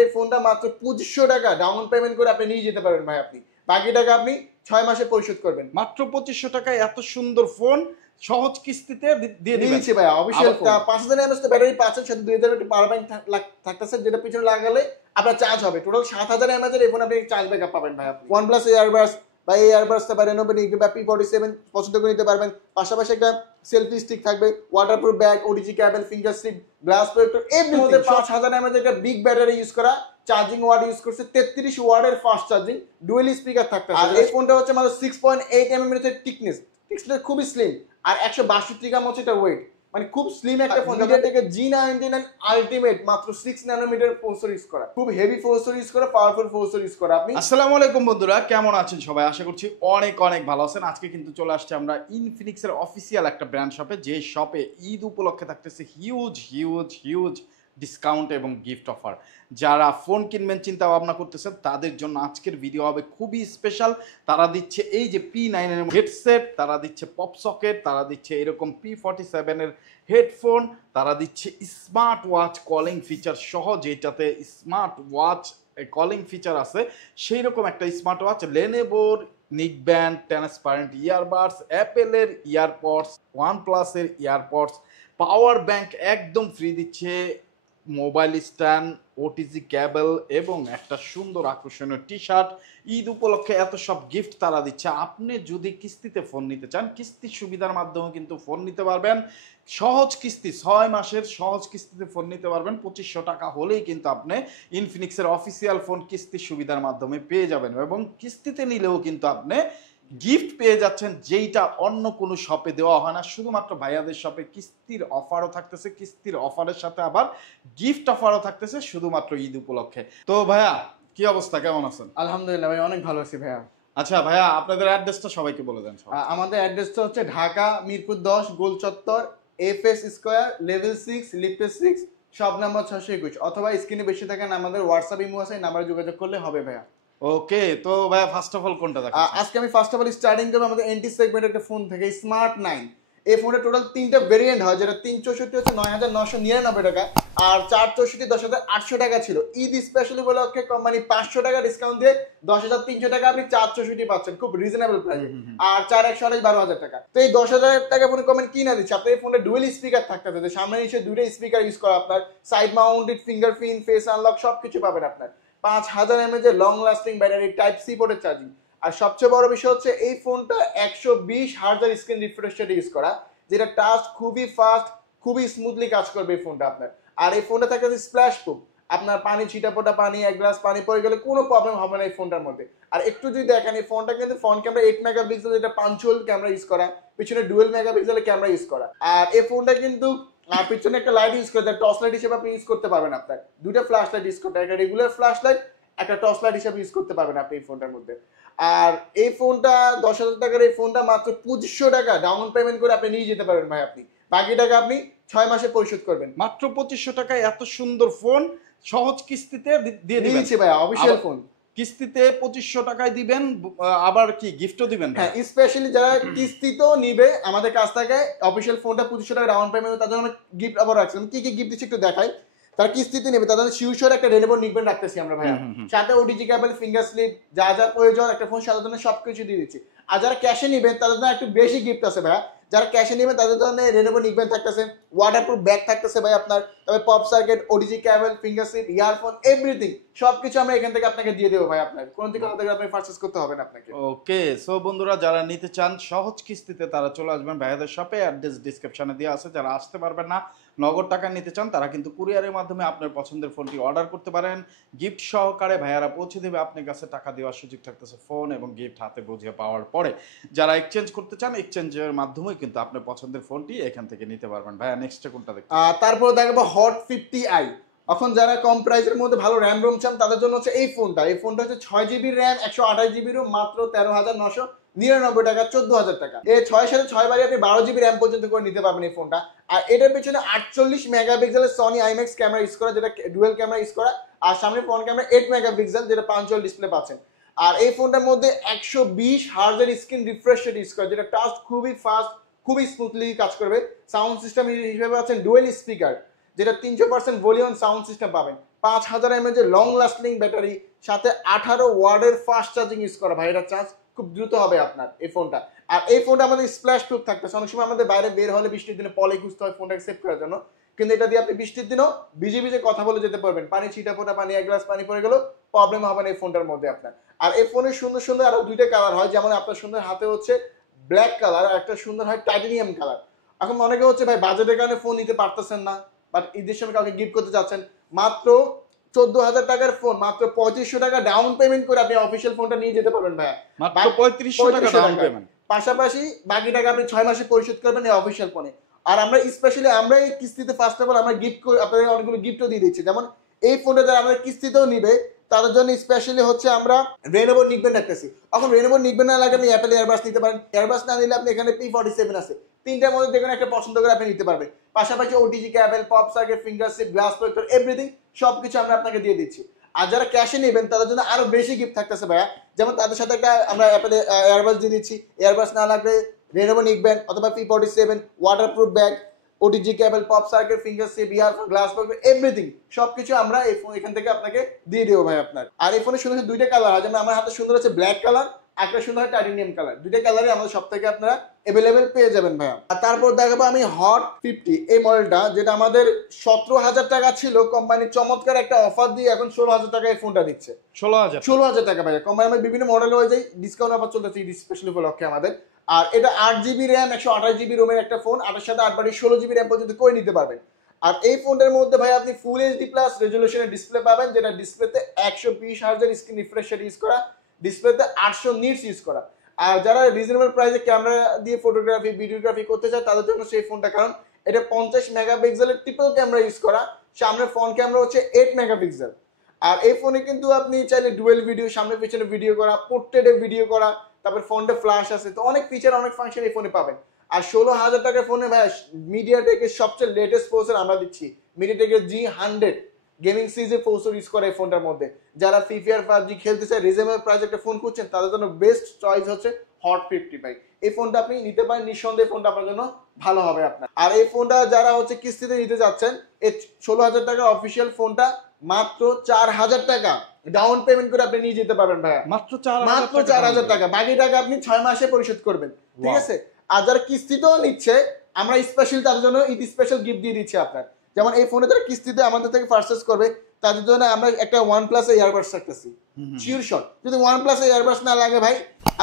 এই ফোনটা মাত্র 2500 টাকা ডাউন পেমেন্ট করে আপনি নিয়ে যেতে পারবেন ভাই। আপনি বাকি টাকা আপনি 6 মাসে পরিশোধ করবেন। মাত্র 2500 টাকায় এত সুন্দর ফোন সহজ কিস্তিতে দিয়ে দিবেন। দিচ্ছি ভাই অফিশিয়াল 5000 mAh ব্যাটারি পাচ্ছেন, সাথে 2000 একটি পাওয়ার ব্যাংক থাকতেছে, যেটা পিছনে লাগালে আপনার চার্জ হবে। টোটাল 7000 mAh এর এই ফোন আপনি চার্জ ব্যাকআপ পাবেন ভাই। আপনি OnePlus এয়ারবাস বা এই এয়ারবাসটা বা Lenovo বা P47 পছন্দ করে নিতে পারবেন। পাশাপাশি একটা সেলফি স্টিক থাকবে, waterproof bag, OTG cable, finger strip, glass protector, এর মধ্যে 5000 mAh একটা বিগ ব্যাটারি ইউজ করা, চার্জিং ওয়াট ইউজ করছে 33 ওয়াটের ফাস্ট চার্জিং, ডুয়াল স্পিকার থাকতেছে। আর এই ফোনটা হচ্ছে মাত্র 6.8 mm এর টিকনেস, টিকনেসটা খুবই স্লিম, আর 162 গ্রাম হচ্ছে এটা ওয়েট, মানে খুব স্লিম একটা ফোন। থেকে G99 আলটিমেট মাত্র 6 ন্যানোমিটার প্রসেসর ইউজ করা, খুব হেভি প্রসেসর ইউজ করা, পাওয়ারফুল প্রসেসর ইউজ করা। আপনি আসসালামু আলাইকুম বন্ধুরা, কেমন আছেন সবাই? আশা করছি অনেক অনেক ভালো আছেন। আজকে কিন্তু চলে আসছে আমরা ইনফিনিক্সের অফিসিয়াল একটা ব্র্যান্ড শপে, যে শপে ঈদ উপলক্ষে থাকতেছে হিউজ হিউজ হিউজ ডিসকাউন্ট এবং গিফট অফার। যারা ফোন কিনবেন চিন্তা ভাবনা করতেছেন তাদের জন্য আজকের ভিডিও হবে খুবই স্পেশাল। তারা দিচ্ছে এই যে P9 এর হেডসেট, তারা দিচ্ছে পপ সকেট, তারা দিচ্ছে এরকম P47 এর হেডফোন, তারা দিচ্ছে স্মার্ট ওয়াচ কলিং ফিচার সহ, যেটাতে স্মার্ট ওয়াচ কলিং ফিচার আছে সেই রকম একটা স্মার্ট ওয়াচ, লেনোভোর নিকব্যান্ড ট্রান্সপারেন্ট ইয়ারবাডস, অ্যাপেলের ইয়ারপডস, ওয়ানপ্লাসের ইয়ারপডস, পাওয়ার ব্যাংক একদম ফ্রি দিচ্ছে, মোবাইল স্ট্যান্ড, ওটিজি কেবল এবং একটা সুন্দর আকর্ষণীয় টি শার্ট। ঈদ উপলক্ষে এত সব গিফট তারা দিচ্ছে। আপনি যদি কিস্তিতে ফোন নিতে চান, কিস্তির সুবিধার মাধ্যমে কিন্তু ফোন নিতে পারবেন। সহজ কিস্তি 6 মাসের সহজ কিস্তিতে ফোন নিতে পারবেন। 2500 টাকা হলেই কিন্তু আপনি ইনফিনিক্সের অফিসিয়াল ফোন কিস্তির সুবিধার মাধ্যমে পেয়ে যাবেন, এবং কিস্তিতে নিলেও কিন্তু আপনি গিফট পেয়ে যাচ্ছেন, যেইটা অন্য কোনো শপে দেওয়া হয় না। শুধুমাত্র ভাইয়াদের শপে কিস্তির অফারও থাকতেছে, কিস্তির অফারের সাথে আবার গিফট অফারও থাকতেছে শুধুমাত্র ঈদ উপলক্ষে। তো ভাইয়া কি অবস্থা, কেমন আছেন? আলহামদুলিল্লাহ ভাই, অনেক ভালো আছি ভাইয়া। আচ্ছা ভাইয়া, আপনাদের অ্যাড্রেসটা সবাইকে বলে দেন। আমাদের অ্যাড্রেসটা হচ্ছে ঢাকা মিরপুর 10 গোল চত্বর, এফএস স্কয়ার, লেভেল 6, লিফটে 6, শপ নাম্বার 621, অথবা স্ক্রিনে বেশি থাকেন আমাদের হোয়াটসঅ্যাপ ইমো আছে, নাম্বারে যোগাযোগ করলে হবে ভাইয়া। ওকে, তো ভাইয়া ফার্স্ট অফ অল কোনটা দেখাচ্ছেন? আজকে আমি ফার্স্ট অফ অল স্টার্টিং করব আমাদের এন্টি সেগমেন্টের একটা ফোন থেকে, স্মার্ট 9। এই ফোনের টোটাল 3টা ভেরিয়েন্ট হয়, যেটা 364 হচ্ছে 9999 টাকা, আর 464 10800 টাকা ছিল। ঈদ স্পেশালি উপলক্ষে কোম্পানি 500 টাকা ডিসকাউন্ট দিয়ে 10300 টাকা আপনি 464 পাচ্ছেন, খুব রিজনেবল প্রাইস। আর 4128 12000 টাকা। তো এই 10000 টাকা ফোনে কোম্পানি কিনা দিচ্ছে, আপনার এই ফোনে ডুয়াল স্পিকার থাকতেছে, সামনে নিচে দুইটা স্পিকার ইউজ করা, আপনার side mounted fingerprint, face unlock সবকিছু পাবেন আপনার। 5000 mAh এর long lasting battery, type C পোর্টের চার্জিং, আর সবচেয়ে বড় বিষয় হচ্ছে এই ফোনটা 120 হার্টজের স্ক্রিন রিফ্রেশ রেট ইউজ করা, যেটা টাচ খুবই ফাস্ট, খুবই স্মুথলি কাজ করবে এই ফোনটা আপনার। আর এই ফোনটা থাকে স্প্ল্যাশ প্রুফ, আপনার পানি ছিটাপোটা পানি, এক গ্লাস পানি পড়ে গেলে কোনো প্রবলেম হবে না এই ফোনটার মধ্যে। আর একটু যদি দেখেন, এই ফোনটা কিন্তু ফ্রন্ট ক্যামেরা 8 মেগাপিক্সেল, যেটা পাঞ্চুয়াল ক্যামেরা ইউজ করা, পিছনে ডুয়াল মেগাপিক্সেলের ক্যামেরা ইউজ করা। আর এই ফোনটা কিন্তু পিছনে একটা লাইট ইউজ করে, টর্চ লাইট হিসেবে আপনি ইউজ করতে পারবেন। আপনার দুটো ফ্ল্যাশ লাইট ইউজ করতে, একটা রেগুলার ফ্ল্যাশ লাইট, একটা টর্চ লাইট হিসেবে ইউজ করতে পারবেন আপনি এই ফোনটার মধ্যে। আর এই ফোনটা 10000 টাকার এই ফোনটা মাত্র 2500 টাকা ডাউন পেমেন্ট করে আপনি নিয়ে যেতে পারবেন ভাই। আপনি বাকি টাকা আপনি 6 মাসে পরিশোধ করবেন। মাত্র 2500 টাকায় এত সুন্দর ফোন সহজ কিস্তিতে দিয়ে দিবেন। নিয়েছি ভাই অফিশিয়াল ফোন কিস্তিতে 2500 টাকায় দিবেন, আবার কি গিফটও দিবেন? হ্যাঁ, স্পেশালি যারা কিস্তিতেও নিবে আমাদের কাছ থেকে অফিশিয়াল ফোনটা 2500 টাকা ডাউন পেমেন্ট, তাদের জন্য গিফট আবার রাখছি। কি কি গিফট দিচ্ছি একটু দেখাই। তারা কিস্তিতে নেবে তাদের শিউশোর একটা রেনবো নিকবেন রাখতেছি আমরা ভাইয়া, সাথে ওডিজি কেবল, ফিঙ্গার স্লিপ, যা যা প্রয়োজন একটা ফোন সাথে জন্য সবকিছু দিয়ে দিচ্ছি। আর যারা ক্যাশে নেবেন তাদের জন্য একটু বেশি গিফট আছে ভাইয়া। যারা ক্যাশে নেবেন তাদের জন্য রেনবো নিকবেন থাকতেছে, ওয়াটারপ্রুফ ব্যাগ থাকতেছে ভাই আপনার, তবে pop socket, OTG cable, finger sleeve, earphone, everything সবকিছু আমরা এখান থেকে আপনাকে দিয়ে দেবো ভাই। আপনার কোনো দিকে আপনি পারচেজ করতে হবে না আপনাকে। ওকে, সো বন্ধুরা যারা নিতে চান সহজ কিস্তিতে তারা চলে আসবেন ভাইয়াদের শপে, অ্যাড্রেস ডিসক্রিপশনে দেওয়া আছে। যারা আসতে পারবেন না, নগদ টাকা নিতে চান, তারা কিন্তু কুরিয়ারের মাধ্যমে আপনার পছন্দের ফোনটি অর্ডার করতে পারেন। গিফট সহকারে ভাইয়ারা পৌঁছে দেবে আপনার কাছে, টাকা দেওয়ার সুযোগ থাকতেছে ফোন এবং গিফট হাতে বুঝিয়ে পাওয়ার পরে। যারা এক্সচেঞ্জ করতে চান, এক্সচেঞ্জের মাধ্যমে কিন্তু আপনার পছন্দের ফোনটি এখান থেকে নিতে পারবেন। ভাইয়া নেক্সটে কোনটা দেখবেন? তারপর দেখবো হট 50i। এখন যারা কম প্রাইসের মধ্যে ভালো র্যাম রোম চান তাদের জন্য হচ্ছে এই ফোনটা। এই ফোনটা হচ্ছে 6GB র্যাম, 128GB রোম, মাত্র 13,999 টাকা, 14,000 টাকা। এই 6 সাথে 6 বারে আপনি 12GB র্যাম পর্যন্ত করে নিতে পারবেন এই ফোনটা। আর এটার পিছনে 48 মেগাপিক্সেলের সনি আইম্যাক্স ক্যামেরা ইউজ করা, যেটা ডুয়াল ক্যামেরা ইউজ করা, আর সামনে ফ্রন্ট ক্যামেরা 8 মেগাপিক্সেল, যেটা পাঞ্চুয়াল ডিসপ্লে পাচ্ছেন। আর এই ফোনটার মধ্যে 120 হার্টজের স্ক্রিন রিফ্রেশ রেট ইউজ করা, যেটা টাচ খুবই ফাস্ট, খুবই স্মুথলি কাজ করবে। সাউন্ড সিস্টেম হিসেবে আছেন ডুয়েল স্পিকার, যেটা 300% ভলিউম সাউন্ড সিস্টেম পাবেন। 5000 mAh এর লং লাস্টিং ব্যাটারি, সাথে 18 ওয়াটের ফাস্ট চার্জিং ইউজ করা ভাই, এটা চার্জ খুব দ্রুত হবে আপনার এই ফোনটা। আর এই ফোনটা আমাদের স্প্ল্যাশ প্রুফ থাকতেছে। অনেক সময় আমাদের বাইরে বের হলে বৃষ্টির দিনে পলে খুঁজতে হয় ফোনটাকে সেভ করার জন্য, কিন্তু এটা দিয়ে আপনি বৃষ্টির দিনেও ভিজে ভিজে কথা বলে যেতে পারবেন। পানি ছিটা ফোটা পানি, এক গ্লাস পানি পড়ে গেলেও প্রবলেম হবে না এই ফোনটার মধ্যে আপনার। আর এই ফোনের সুন্দর সুন্দর আরো দুইটা কালার হয়, যেমন আপনার সুন্দর হাতে হচ্ছে ব্ল্যাক কালার, আর একটা সুন্দর হয় টাইটানিয়াম কালার। এখন অনেকে হচ্ছে ভাই বাজেটের কারণে ফোন নিতে পারতেছেন না, বাট ঈদের সময় কাউকে গিফট করতে চাচ্ছেন, মাত্র 14,000 টাকার ফোন, মাত্র 3500 টাকা ডাউন পেমেন্ট করে আপনি অফিসিয়াল ফোনটা নিয়ে যেতে পারবেন ভাইয়া। মাত্র 3500 টাকা ডাউন পেমেন্ট, পাশাপাশি বাকি টাকা আপনি 6 মাসে পরিশোধ করবেন এই অফিসিয়াল ফোনে। আর আমরা স্পেশালি আমরা এই কিস্তিতে ফার্স্ট অফ অল আমরা গিফট আপনাদের অনেকগুলো গিফটও দিয়ে দিচ্ছি। যেমন এই ফোনটা যারা আমাদের কিস্তিতেও নিবে তাদের জন্য স্পেশালি হচ্ছে আমরা রেনোভো নিকবেন রাখতেছি। এখন রেনোভো নিকবেন না লাগে আপনি অ্যাপেল এয়ারবাস নিতে পারেন। এয়ারবাস না নিলে আপনি এখানে P47 আছে, তিনটার মধ্যে দেখুন একটা পছন্দ করে আপনি নিতে পারবেন। পাশাপাশি OTG cable, pop socket, fingerprint, glass protector, everything সবকিছু আমরা আপনাকে দিয়ে দিচ্ছি। আর যারা ক্যাশে নেবেন তাদের জন্য আরো বেশি গিফট থাকতেছে ভাইয়া। যেমন তাদের সাথে একটা আমরা অ্যাপেল এয়ারবাস দিয়ে দিচ্ছি। এয়ারবাস না লাগলে রেনোভো নিকবেন অথবা P47, waterproof bag, OTG cable, pop socket, fingerprint, বিআর, গ্লাস প্রোটেক্টর, এভরিথিং সবকিছু আমরা এই ফোন এখান থেকে আপনাকে দিয়ে দেবো ভাই আপনার। আর এই ফোনের সুন্দর দুইটা কালার হয়, যেমন আমার হাতে সুন্দর আছে ব্ল্যাক কালার, একটা সুন্দর হয় টাইটানিয়াম কালার। দুইটা কালারই আমাদের সব থেকে আপনারা अवेलेबल পেয়ে যাবেন ভাইয়া। আর তারপর দেখাবো আমি হট 50 এই মডেলটা, যেটা আমাদের 17,000 টাকা ছিল, কোম্পানি চমৎকার একটা অফার দিয়ে এখন 16,000 টাকায় এই ফোনটা দিচ্ছে। 16,000 টাকা ভাইয়া। কোম্পানি আমাদের বিভিন্ন মডেল হয়ে যায়, ডিসকাউন্ট অফার চলতেছে ঈদ স্পেশাল উপলক্ষে আমাদের। আর এটা 8GB র্যাম, 128GB রোমের একটা ফোন, 8 সাথে 8 বাড়ি 16GB র্যাম পর্যন্ত করে নিতে পারবেন। আর এই ফোনটার মধ্যে ভাই আপনি ফুল এইচডি প্লাস রেজলিউশনের ডিসপ্লে পাবেন, যেটা ডিসপ্লেতে 120 হার্জের স্ক্রিন রিফ্রেশ রেট ইউজ করা, ডিসপ্লেতে 800 নিটস ইউজ করা। আর যারা রিজনেবল প্রাইসে ক্যামেরা দিয়ে ফটোগ্রাফি ভিডিওগ্রাফি করতে চায় তাদের জন্য সেই ফোনটা, কারণ এটা 50 মেগাপিক্সেলের ট্রিপল ক্যামেরা ইউজ করা, সামনে ফ্রন্ট ক্যামেরা হচ্ছে 8 মেগাপিক্সেল। আর এই ফোনে কিন্তু আপনি চাইলে ডুয়েল ভিডিও, সামনে পিছনে ভিডিও করা, পোর্ট্রেটে ভিডিও করা, তারপর ফোনটা ফ্ল্যাশ আছে, তো অনেক ফিচার অনেক ফাংশন এই ফোনে পাবেন। আর 16,000 টাকার ফোনে ভাই মিডিয়াটেকের সবচেয়ে লেটেস্ট প্রসেসর আমরা দিচ্ছি, মিডিয়াটেকের G100 গেমিং সিরিজের প্রসেসর ইউজ করে এই ফোনটার মধ্যে। যারা ফ্রি ফায়ার পাবজি খেলতে চায়, রিজনেবল প্রাইসে একটা ফোন খুঁজছেন, তাদের জন্য বেস্ট চয়েস হচ্ছে হট 50 ভাই। এই ফোনটা আপনি নিতে পারেন, নিঃসন্দেহে ফোনটা আপনার জন্য ভালো হবে আপনার। আর এই ফোনটা যারা হচ্ছে কিস্তিতে নিতে যাচ্ছেন, এই 16,000 টাকার অফিসিয়াল ফোনটা মাত্র 4,000 টাকা ডাউন পেমেন্ট করে আপনি নিয়ে যেতে পারবেন ভাইয়া। মাত্র 4,000 টাকা, বাকি টাকা আপনি 6 মাসে পরিশোধ করবেন, ঠিক আছে। আর যারা কিস্তিতেও নিচ্ছে, আমরা স্পেশাল তাদের জন্য ঈদ স্পেশাল গিফট দিয়ে দিচ্ছি আপনার। যেমন এই ফোনে যারা কিস্তিতে আমাদের থেকে পারচেজ করবে তাদের জন্য আমরা একটা OnePlus এয়ারবাস রাখতেছি শিওর শট। যদি OnePlus এয়ারবাস না লাগে ভাই,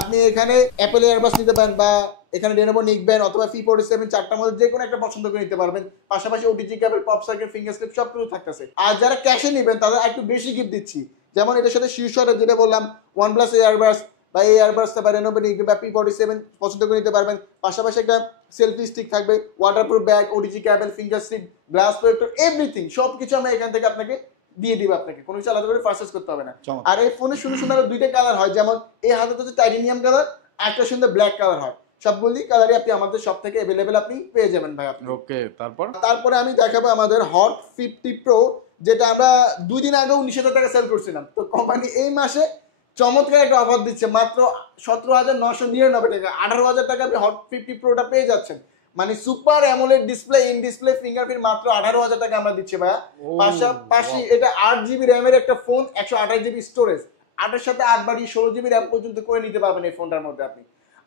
আপনি এখানে অ্যাপেল এয়ারবাস নিতে পারেন, বা এখানে রেনোভো নিকবেন অথবা P47, চারটার মধ্যে যে কোনো একটা পছন্দ করে নিতে পারবেন। পাশাপাশি OTG cable, pop socket, fingerprint সব কিছু থাকতেছে। আর যারা ক্যাশে নেবেন তাদের একটু বেশি গিফট দিচ্ছি, যেমন এটার সাথে শিওর শট যেটা বললাম, OnePlus এয়ারবাস বা এই এয়ারবাসটা বা রেনোভো নিকবেন বা P47 পছন্দ করে নিতে পারবেন। পাশাপাশি একটা সেলফি স্টিক থাকবে, ওয়াটারপ্রুফ ব্যাগ, ওটিজি কেবল, ফিঙ্গারপ্রিন্ট, গ্লাস প্রোটেক্টর, এভরিথিং সবকিছু আমরা এখান থেকে আপনাকে দিয়ে দিব, আপনাকে কোনো কিছু আলাদা করে পারচেজ করতে হবে না। আর এই ফোনের সুন্দর সুন্দর দুইটা কালার হয়, যেমন এই হাতে হচ্ছে টাইটানিয়াম কালার, একটা সুন্দর ব্ল্যাক কালার হয়। সবগুলি কালারই আপনি আমাদের সব থেকে अवेलेबल আপনি পেয়ে যাবেন ভাই আপনি। ওকে, তারপরে আমি দেখাবো আমাদের হট 50 প্রো, যেটা আমরা 2 দিন আগে 19,000 টাকা সেল করছিলাম। তো কোম্পানি এই মাসে চমৎকার একটা অফার দিচ্ছে, মাত্র 17,999 টাকা, 18,000 টাকা আপনি হট 50 প্রোটা পেয়ে যাচ্ছেন। মানে super AMOLED display, in display fingerprint, মাত্র 18,000 টাকা আমরা দিচ্ছি ভাইয়া। পাশাপাশি এটা 8GB র্যামের একটা ফোন, 128GB স্টোরেজ, 8 সাথে 8 বাড়ি 16GB র্যাম পর্যন্ত করে নিতে পারবেন এই ফোনটার মধ্যে আপনি।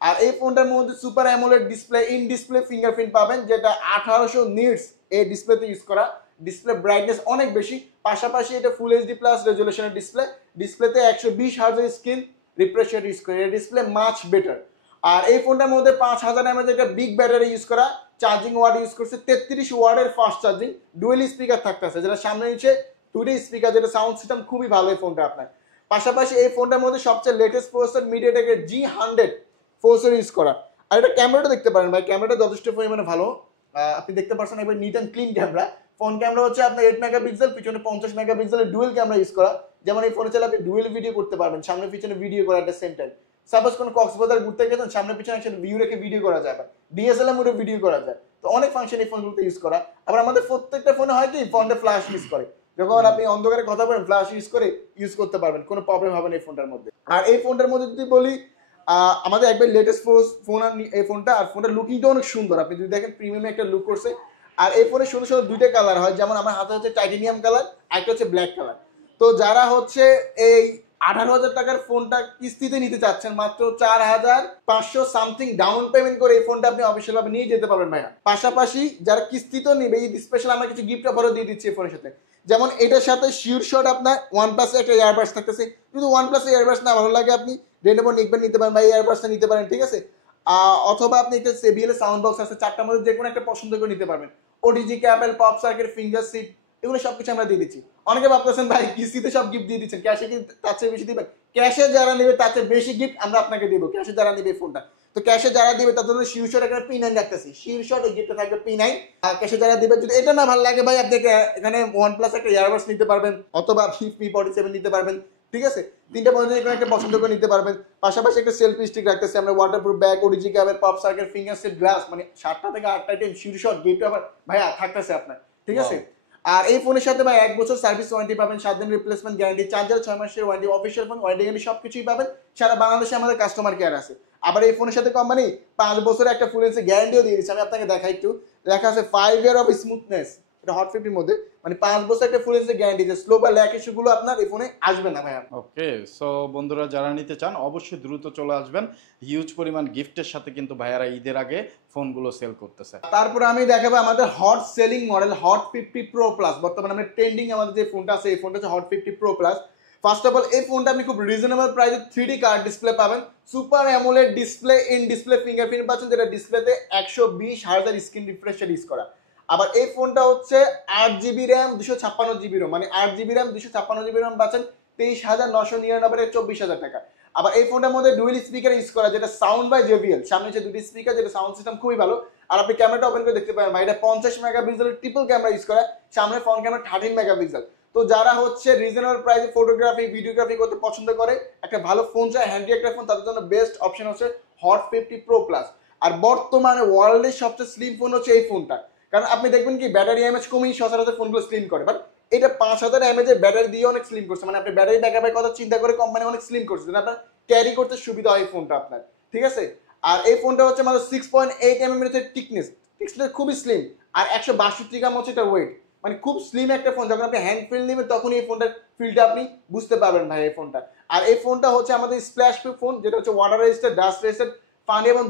আর এই ফোনটার মধ্যে super AMOLED display, in display fingerprint পাবেন, যেটা 1800 নিটস এই ডিসপ্লেতে ইউজ করা, ডিসপ্লে ব্রাইটনেস অনেক বেশি। পাশাপাশি এটা ফুল এইচডি প্লাস রেজলিউশনের ডিসপ্লে, ডিসপ্লেতে 120 হার্জের স্ক্রিন রিফ্রেশ রেট ইউজ করে, ডিসপ্লে মাচ বেটার। আর এই ফোনটার মধ্যে 5000 mAh একটা বিগ ব্যাটারি ইউজ করা, চার্জিং ওয়াট ইউজ করছে 33 ওয়াটের ফাস্ট চার্জিং, ডুয়েল স্পিকার থাকতেছে, যেটা সামনে নিচে দুটো স্পিকার, যেটা সাউন্ড সিস্টেম খুবই ভালো এই ফোনটা আপনার। পাশাপাশি এই ফোনটার মধ্যে সবচেয়ে লেটেস্ট প্রসেসর মিডিয়াটেকের G100 প্রসেসর ইউজ করা। আর এটা ক্যামেরাটা দেখতে পারেন ভাই, ক্যামেরাটা যথেষ্ট পরিমাণে ভালো, আপনি দেখতে পাচ্ছেন একবার neat and clean camera. Front camera হচ্ছে আপনার 8 মেগাপিক্সেল, পিছনে 50 মেগাপিক্সেলের ডুয়েল ক্যামেরা ইউজ করা। যেমন এই ফোনে চাইলে আপনি ডুয়েল ভিডিও করতে পারবেন, সামনে পিছনে ভিডিও করা at the same time. Suppose কোনো কক্সবাজার ঘুরতে গেছেন, সামনে পিছনে একসাথে ভিউ রেখে ভিডিও করা যায়, বা ডিএসএলআর মোডে ভিডিও করা যায়। তো অনেক ফাংশন এই ফোনগুলোতে ইউজ করা। আবার আমাদের প্রত্যেকটা ফোনে হয় কি, ফ্রন্টে ফ্ল্যাশ ইউজ করে, যখন আপনি অন্ধকারে কথা বলেন ফ্ল্যাশ ইউজ করে ইউজ করতে পারবেন, কোনো প্রবলেম হবে না এই ফোনটার মধ্যে। আর এই ফোনটার মধ্যে যদি বলি, আমাদের একবার লেটেস্ট ফোন এই ফোনটা, আর ফোনটার লুকিংটা অনেক সুন্দর। আপনি যদি দেখেন প্রিমিয়াম একটা লুক করছে। আর এই ফোনে সুন্দর সুন্দর দুইটা কালার হয়, যেমন আমার হাতে হচ্ছে টাইটেনিয়াম কালার, একটা হচ্ছে ব্ল্যাক কালার। তো যারা হচ্ছে এই 18,000 টাকার ফোনটা কিস্তিতে নিতে চাচ্ছেন, মাত্র 4,500 সামথিং ডাউন পেমেন্ট করে এই ফোনটা আপনি অফিসিয়াল ভাবে নিয়ে যেতে পারবেন ভাইয়া। পাশাপাশি যারা কিস্তিতেও নিবে, এই স্পেশাল আমরা কিছু গিফট অফারও দিয়ে দিচ্ছি এই ফোনের সাথে। যেমন এটার সাথে শিওর শট আপনার OnePlus এর একটা ইয়ারবাডস থাকতেছে, যদি OnePlus এর ইয়ারবাডস না ভালো লাগে আপনি রেনোভো নিকবেন নিতে পারেন বা ইয়ারবাডসটা নিতে পারেন, ঠিক আছে। অথবা আপনি একটা JBL এর সাউন্ড বক্স আছে, 4টার মধ্যে যে কোনো একটা পছন্দ করে নিতে পারবেন। OTG cable, pop socket, finger সিট, এগুলো সবকিছু আমরা দিয়ে দিচ্ছি। অনেকে ভাবতেছেন ভাই কিস্তিতে সব গিফট দিয়ে দিচ্ছেন, ক্যাশে কি তার চেয়ে বেশি দিবেন? ক্যাশে যারা নেবে তার চেয়ে বেশি গিফট আমরা আপনাকে দেবো, ক্যাশে যারা নেবে ফোনটা। তো ক্যাশে যারা দিবে তাদের জন্য শিওরশট একটা P9 রাখতেছি, শিওরশট এই গিফটটা থাকবে P9। আর ক্যাশে যারা দিবে, যদি এটা না ভালো লাগে ভাই, আপনি এখানে OnePlus একটা ইয়ারবাডস নিতে পারবেন, অথবা আপনি P47 নিতে পারবেন, ঠিক আছে। 3টা পর্যন্ত এখানে একটা পছন্দ করে নিতে পারবেন। পাশাপাশি একটা সেলফি স্টিক রাখতেছি আমরা, waterproof bag, OTG cable, pop socket, finger set, glass, মানে 7টা থেকে 8টা আইটেম শিওরশট গিফট আবার ভাইয়া থাকতেছে আপনার, ঠিক আছে। আর এই ফোনের সাথে ভাই 1 বছর সার্ভিস ওয়ারেন্টি পাবেন, 7 দিন রিপ্লেসমেন্ট গ্যারান্টি, চার্জার 6 মাসের warranty, official phone warranty guarantee সবকিছুই পাবেন। সারা বাংলাদেশে আমাদের কাস্টমার কেয়ার আছে। আবার এই ফোনের সাথে কোম্পানি 5 বছরের একটা ফুল এনসি গ্যারান্টিও দিয়ে দিচ্ছে। আমি আপনাকে দেখাই একটু, লেখা আছে 5 ইয়ার অফ স্মুথনেস, এটা হট 50 মধ্যে, মানে 5 বছর একটা ফুল এনসি গ্যারান্টি, যে স্লো বা ল্যাক ইস্যুগুলো আপনার এই ফোনে আসবে না ভাইয়া। ওকে, সো বন্ধুরা যারা নিতে চান অবশ্যই দ্রুত চলে আসবেন। হিউজ পরিমাণ গিফটের সাথে কিন্তু ভাইয়ারা ঈদের আগে ফোনগুলো সেল করতেছে। তারপরে আমি দেখাবো আমাদের hot selling model hot 50 pro plus. বর্তমানে আমরা ট্রেন্ডিং আমাদের যে ফোনটা আছে, এই ফোনটা হচ্ছে hot 50 pro plus. First of all এই ফোনটা আপনি খুব রিজনেবল প্রাইসে 3D কার্ড ডিসপ্লে পাবেন, super AMOLED display, in display fingerprint পাচ্ছেন, যেটা ডিসপ্লেতে 120 হার্টজের স্ক্রিন রিফ্রেশ রেট ইউজ করা। আবার এই ফোনটা হচ্ছে 8GB র্যাম 256GB রোম, মানে 8GB র্যাম 256GB রোম পাচ্ছেন 23,999 এর 24,000 টাকা। আবার এই ফোনটার মধ্যে ডুয়েল স্পিকার ইউজ করা, যেটা সাউন্ড বাই JBL, সামনে যে দুটি স্পিকার, যেটা সাউন্ড সিস্টেম খুবই ভালো। আর আপনি ক্যামেরাটা ওপেন করে দেখতে পারেন ভাই, এটা 50 মেগাপিক্সেলের ট্রিপল ক্যামেরা ইউজ করা, সামনে ফ্রন্ট ক্যামেরা 13 মেগাপিক্সেল। তো যারা হচ্ছে রিজনেবল প্রাইসে ফটোগ্রাফি ভিডিওগ্রাফি করতে পছন্দ করে, একটা ভালো ফোন চায়, হ্যান্ডি একটা ফোন, তাদের জন্য বেস্ট অপশন হচ্ছে হট 50 প্রো প্লাস। আর বর্তমানে ওয়ার্ল্ডের সবচেয়ে স্লিম ফোন হচ্ছে এই ফোনটা, কারণ আপনি দেখবেন কি ব্যাটারি এমএচ কমিয়ে সচরাচর ফোনগুলো স্লিম করে, বাট এটা 5000 mAh এর ব্যাটারি দিয়ে অনেক স্লিম করছে, মানে আপনি ব্যাটারি ব্যাকআপের কথা চিন্তা করে কোম্পানি অনেক স্লিম করছে, যেটা আপনার ক্যারি করতে সুবিধা হয় এই ফোনটা আপনার, ঠিক আছে। আর এই ফোনটা হচ্ছে আমাদের 6.8 mm এর টিকনেস খুবই স্লিম, আর 162 গ্রাম হচ্ছে এটা ওয়েট, মানে খুব স্লিম একটা ফোন। যখন আপনি হ্যান্ড ফিল নেবেন তখন এই ফোনটার ফিলটা আপনি বুঝতে পারবেন ভাই এই ফোনটা। আর এই ফোনটা হচ্ছে আমাদের স্প্ল্যাশ প্রুফ ফোন, যেটা হচ্ছে ওয়াটার রেজিস্টার, ডাস্ট রেজিস্টার, পানি এবং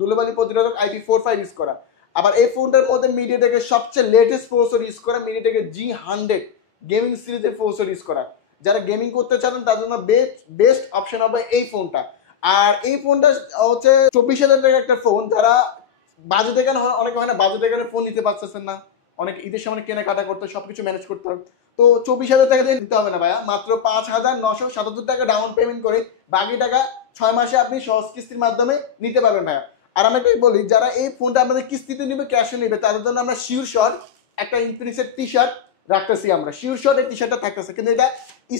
ধুলোবালি প্রতিরোধক IP45 ইউজ করা। আবার এই ফোনটার মধ্যে মিডিয়াটেকের সবচেয়ে লেটেস্ট প্রসেসর ইউজ করা, মিডিয়াটেকের G100 গেমিং সিরিজের প্রসেসর ইউজ করা। যারা গেমিং করতে চান তার জন্য বেস্ট অপশন হবে এই ফোনটা। আর এই ফোনটা হচ্ছে 24,000 টাকার একটা ফোন। যারা বাজেট এখানে অনেকে হয় না, বাজেট এখানে ফোন নিতে পারতেছেন না, অনেক ঈদের সময় কেনাকাটা করতে সবকিছু ম্যানেজ করতে হবে, তো 24,000 টাকা দিয়ে নিতে হবে না ভাইয়া, মাত্র 5,977 টাকা ডাউন পেমেন্ট করে বাকি টাকা 6 মাসে আপনি সহজ কিস্তির মাধ্যমে নিতে পারবেন ভাইয়া। আর আমি এটাই বলি, যারা এই ফোনটা আমাদের কিস্তিতে নিবে, ক্যাশে নিবে, তাদের জন্য আমরা শিওরশট একটা ইনফিনিক্সের টি-শার্ট রাখতেছি, আমরা শিওরশট এই টি-শার্টটা থাকতেছে, কিন্তু এটা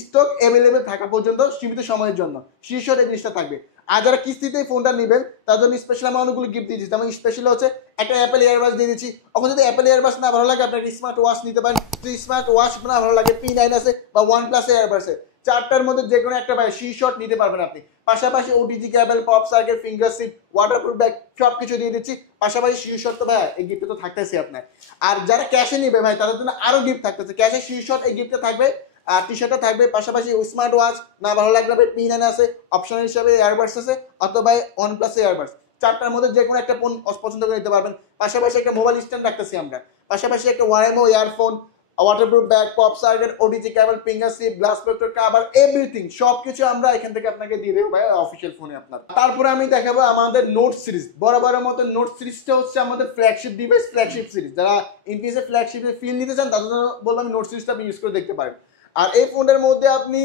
স্টক অ্যাভেলেবেল থাকা পর্যন্ত সীমিত সময়ের জন্য শিওরশট এই জিনিসটা থাকবে। আর যারা কিস্তিতে ফোনটা নেবেন তার জন্য স্পেশাল আমি অনেকগুলো গিফট দিয়েছি, যেমন স্পেশাল হচ্ছে একটা অ্যাপেল ইয়ারবাস দিয়ে দিচ্ছি। এখন যদি অ্যাপেল ইয়ারবাস না ভালো লাগে, আপনার স্মার্ট ওয়াচ নিতে পারেন, যদি স্মার্ট ওয়াচ না ভালো লাগে P9 আছে বা OnePlus ইয়ারবাস আছে, 4টার মধ্যে যে কোনো একটা ভাই শিওরশট নিতে পারবেন আপনি। পাশাপাশি OTG cable, pop socket, finger সিট, ওয়াটারপ্রুফ ব্যাগ সবকিছু দিয়ে দিচ্ছি। পাশাপাশি শিওরশট তো ভাই এই গিফটটা তো থাকতেছে আপনার। আর যারা ক্যাশে নিবে ভাই তাদের জন্য আরো গিফট থাকতেছে, ক্যাশে শিওরশট এই গিফটটা থাকবে, আর টি-শার্টটা থাকবে। পাশাপাশি স্মার্ট ওয়াচ না ভালো লাগলে P9 আছে, অপশন হিসাবে এয়ারবাডস আছে, অথবা OnePlus এয়ারবাডস, 4টার মধ্যে যে কোনো একটা ফোন পছন্দ করে নিতে পারবেন। পাশাপাশি একটা মোবাইল স্ট্যান্ড রাখতেছি আমরা, পাশাপাশি একটা ওয়ারএমও earphone, waterproof bag, pop socket, OTG cable, finger সিপ, গ্লাস প্রোটেক্টর, কভার, এভরিথিং সবকিছু আমরা এখান থেকে আপনাকে দিয়ে দেবো ভাই অফিশিয়াল ফোনে আপনার। তারপরে আমি দেখাবো আমাদের নোট সিরিজ, বরাবরের মতো নোট সিরিজটা হচ্ছে আমাদের ফ্ল্যাগশিপ ডিভাইস, ফ্ল্যাগশিপ সিরিজ। যারা ইনফিনিক্সের ফ্ল্যাগশিপের ফিল নিতে চান তাদের জন্য বললাম নোট সিরিজটা আপনি ইউজ করে দেখতে পারেন। আর এই ফোনের মধ্যে আপনি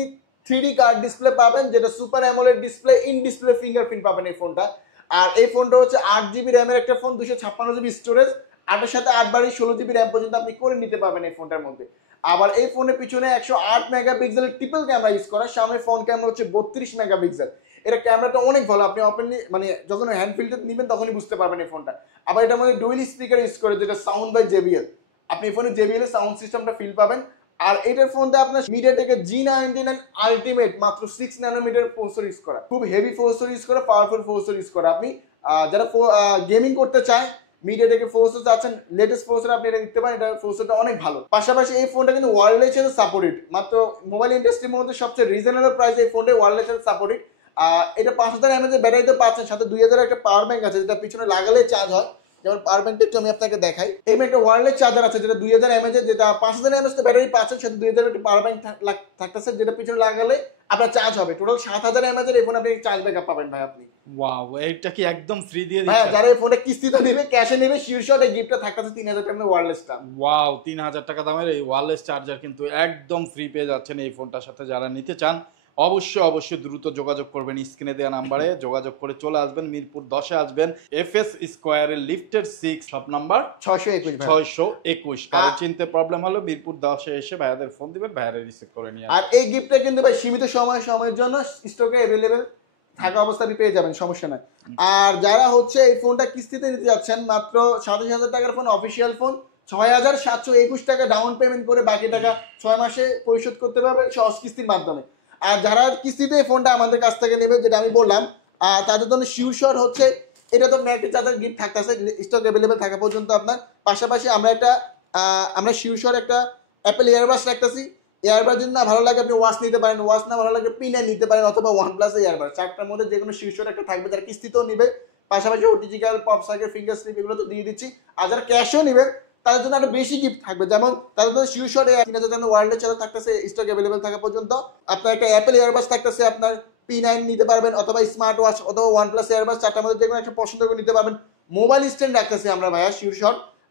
3D কার্ড ডিসপ্লে পাবেন, যেটা super AMOLED display, in display fingerprint পাবেন এই ফোনটা। আর এই ফোনটা হচ্ছে 8GB র্যামের একটা ফোন, 256GB স্টোরেজ, 8-এর সাথে 8 16GB র্যাম পর্যন্ত আপনি করে নিতে পারবেন এই ফোনটার মধ্যে। আবার এই ফোনের পিছনে 108 মেগাপিক্সেলের ট্রিপল ক্যামেরা ইউজ করা, সামনে ফ্রন্ট ক্যামেরা হচ্ছে 32 মেগাপিক্সেল। এটা ক্যামেরাটা অনেক ভালো, আপনি ওপেনলি মানে যখন হ্যান্ড ফিল্টার নেবেন তখনই বুঝতে পারবেন এই ফোনটা। আবার এটার মধ্যে ডুয়েল স্পিকার ইউজ করে, যেটা সাউন্ড বাই JBL, আপনি এই ফোনে JBL এর সাউন্ড সিস্টেমটা ফিল পাবেন। আর এটার ফোনটা আপনার মিডিয়াটেকের G99 আলটিমেট মাত্র 6 ন্যানোমিটার প্রসেসর ইউজ করা, খুব হেভি প্রসেসর ইউজ করা, পাওয়ারফুল প্রসেসর ইউজ করা। আপনি যারা গেমিং করতে চায়, মিডিয়াটেকের প্রসেসর আছেন, লেটেস্ট প্রসেসর আপনি এটা দেখতে পারেন, এটা প্রসেসরটা অনেক ভালো। পাশাপাশি এই ফোনটা কিন্তু ওয়ারলেস সাথে সাপোর্টেড, মাত্র মোবাইল ইন্ডাস্ট্রির মধ্যে সবচেয়ে রিজনেবল প্রাইসে এই ফোনটা ওয়ারলেস সাথে সাপোর্টেড। এটা 5000 mAh ব্যাটারিতে পাচ্ছেন, সাথে 2000 একটা পাওয়ার ব্যাংক আছে যেটা পিছনে লাগালে চার্জ হয়। যেমন পাওয়ার ব্যাংকটা একটু আমি আপনাকে দেখাই, এই একটা ওয়্যারলেস চার্জার আছে যেটা 2000 mAh, যেটা 5000 mAh ব্যাটারি পাচ্ছেন, সাথে 2000 একটা পাওয়ার ব্যাংক থাকতেছে যেটা পিছনে লাগালে আপনার চার্জ হবে। টোটাল 7000 mAh এর ফোন আপনি চার্জ ব্যাকআপ পাবেন ভাই আপনি। ওয়াও, এইটা কি একদম ফ্রি দিয়ে হ্যাঁ, দিচ্ছেন? যারা এই ফোনটা কিস্তিতে নেবে, ক্যাশে নেবে, শিওর শট এই গিফটটা থাকতেছে 3000 টাকার ওয়্যারলেসটা। ওয়াও, 3000 টাকা দামের এই ওয়্যারলেস চার্জার কিন্তু একদম ফ্রি পেয়ে যাচ্ছেন এই ফোনটার সাথে। যারা নিতে চান অবশ্যই দ্রুত যোগাযোগ করবেন, স্ক্রিনে দেওয়া নাম্বারে যোগাযোগ করে চলে আসবেন, মিরপুর 10-এ আসবেন, এফএস স্কয়ারের লিফটের 6 শপ নাম্বার 621 ভাই। 621। কারো চিনতে প্রবলেম হলে মিরপুর 10-এ এসে ভাইয়াদের ফোন দিবেন, ভাইয়ারা রিসিভ করে নিয়ে আর আসবেন। এই গিফটটা কিন্তু ভাই সীমিত সময়ের জন্য স্টকে अवेलेबल থাকা অবস্থায় পেয়ে যাবেন, সমস্যা নাই। আর যারা হচ্ছে এই ফোনটা কিস্তিতে নিতে যাচ্ছেন, মাত্র 27000 টাকার ফোন, অফিশিয়াল ফোন, 6721 টাকা ডাউন পেমেন্ট করে বাকি টাকা 6 মাসে পরিশোধ করতে পারবেন সহজ কিস্তির মাধ্যমে। আর যারা কিস্তিতে এই ফোনটা আমাদের কাছ থেকে নেবে, যেটা আমি বললাম, তাদের জন্য শিওর শট হচ্ছে এটা তো ম্যাগনেট চার্জার গিফট থাকতেছে স্টক अवेलेबल থাকা পর্যন্ত আপনার। পাশাপাশি আমরা শিওর শট একটা অ্যাপেল ইয়ারবাস রাখতেছি। এয়ারবাস যদি না ভালো লাগে আপনি ওয়াচ নিতে পারেন, ওয়াচ না ভালো লাগে পিনে নিতে পারেন, অথবা OnePlus এয়ারবাস, চারটার মধ্যে যে কোনো শীর্ষটা একটা থাকবে যারা কিস্তিতেও নিবে। পাশাপাশি ওটিজিক্যাল পপ সার্কেল ফিঙ্গার স্লিপ এগুলো তো দিয়ে দিচ্ছি। আর যারা ক্যাশও নেবেন তাদের জন্য একটা বেশি গিফট থাকবে, যেমন তাদের জন্য শীর্ষে 3000 টাকা ওয়ার্ল্ডের চার্জার থাকতেছে স্টক অ্যাভেলেবেল থাকা পর্যন্ত। আপনার একটা অ্যাপেল এয়ারবাস থাকতেছে, আপনার P9 নিতে পারবেন, অথবা স্মার্ট ওয়াচ, অথবা OnePlus এয়ারবাস, চারটার মধ্যে যে কোনো একটা পছন্দ করে নিতে পারবেন। মোবাইল স্ট্যান্ড রাখতেছি আমরা ভাইয়া শীর্ষ।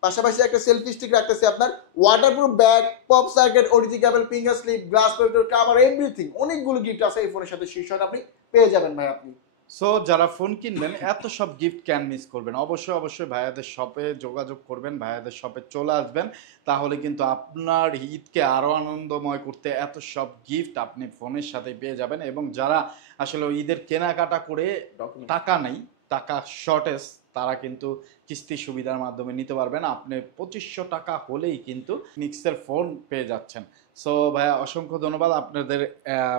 পাশাপাশি একটা সেলফি স্টিক রাখতেছি আপনার, waterproof bag, pop socket, OTG cable, finger sleeve, glass protector, cover, everything, অনেকগুলো গিফট আছে এই ফোনের সাথে শীর্ষটা আপনি পেয়ে যাবেন ভাই আপনি। সো যারা ফোন কিনবেন এত সব গিফট ক্যান মিস করবেন, অবশ্যই ভাইয়াদের শপে যোগাযোগ করবেন, ভাইয়াদের শপে চলে আসবেন, তাহলে কিন্তু আপনার ঈদকে আরো আনন্দময় করতে এত সব গিফট আপনি ফোনের সাথে পেয়ে যাবেন। এবং যারা আসলে ঈদের কেনাকাটা করে টাকা নেই, টাকা শর্টেজ, তারা কিন্তু কিস্তি সুবিধার মাধ্যমে নিতে পারবেন। আপনি 2500 টাকা হলেই কিন্তু নিক্সের ফোন পেয়ে যাচ্ছেন। সো ভাইয়া অসংখ্য ধন্যবাদ, আপনাদের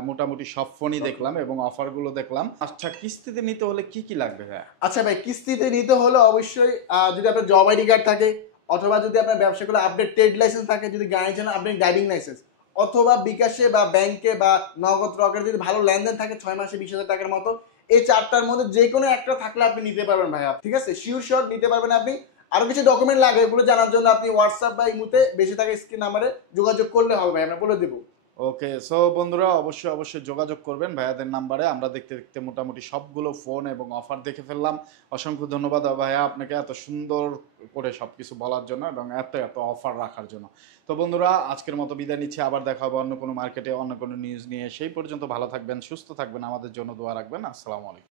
মোটামুটি সব ফোনই দেখলাম এবং অফারগুলো দেখলাম। আচ্ছা, কিস্তিতে নিতে হলে কি কি লাগবে ভাইয়া? আচ্ছা ভাই, কিস্তিতে নিতে হলে অবশ্যই যদি আপনার জব আইডি কার্ড থাকে, অথবা যদি আপনার ব্যবসাগুলো আপডেট ট্রেড লাইসেন্স থাকে, যদি গাড়ি চালান আপডেট ড্রাইভিং লাইসেন্স, অথবা বিকাশে বা ব্যাংকে বা নগদ রকেট যদি ভালো লেনদেন থাকে 6 মাসে 20,000 টাকার মতো, এই চারটার মধ্যে যে কোনো একটা থাকলে আপনি নিতে পারবেন ভাই, ঠিক আছে, শিওর শট নিতে পারবেন আপনি। আরো কিছু ডকুমেন্ট লাগে, এগুলো জানার জন্য আপনি হোয়াটসঅ্যাপ বা ইমুতে বেশি থাকা স্ক্রিন নাম্বারে যোগাযোগ করলে হবে ভাই, আমরা বলে দেবো। ওকে, সো বন্ধুরা অবশ্যই যোগাযোগ করবেন ভাইয়াদের নাম্বারে। আমরা দেখতে দেখতে মোটামুটি সবগুলো ফোন এবং অফার দেখে ফেললাম। অসংখ্য ধন্যবাদ ভাইয়া আপনাকে এত সুন্দর করে সবকিছু বলার জন্য এবং এত অফার রাখার জন্য। তো বন্ধুরা আজকের মতো বিদায় নিচ্ছি, আবার দেখা হবে অন্য কোনো মার্কেটে অন্য কোনো নিউজ নিয়ে। সেই পর্যন্ত ভালো থাকবেন, সুস্থ থাকবেন, আমাদের জন্য দোয়া রাখবেন। আসসালামু আলাইকুম।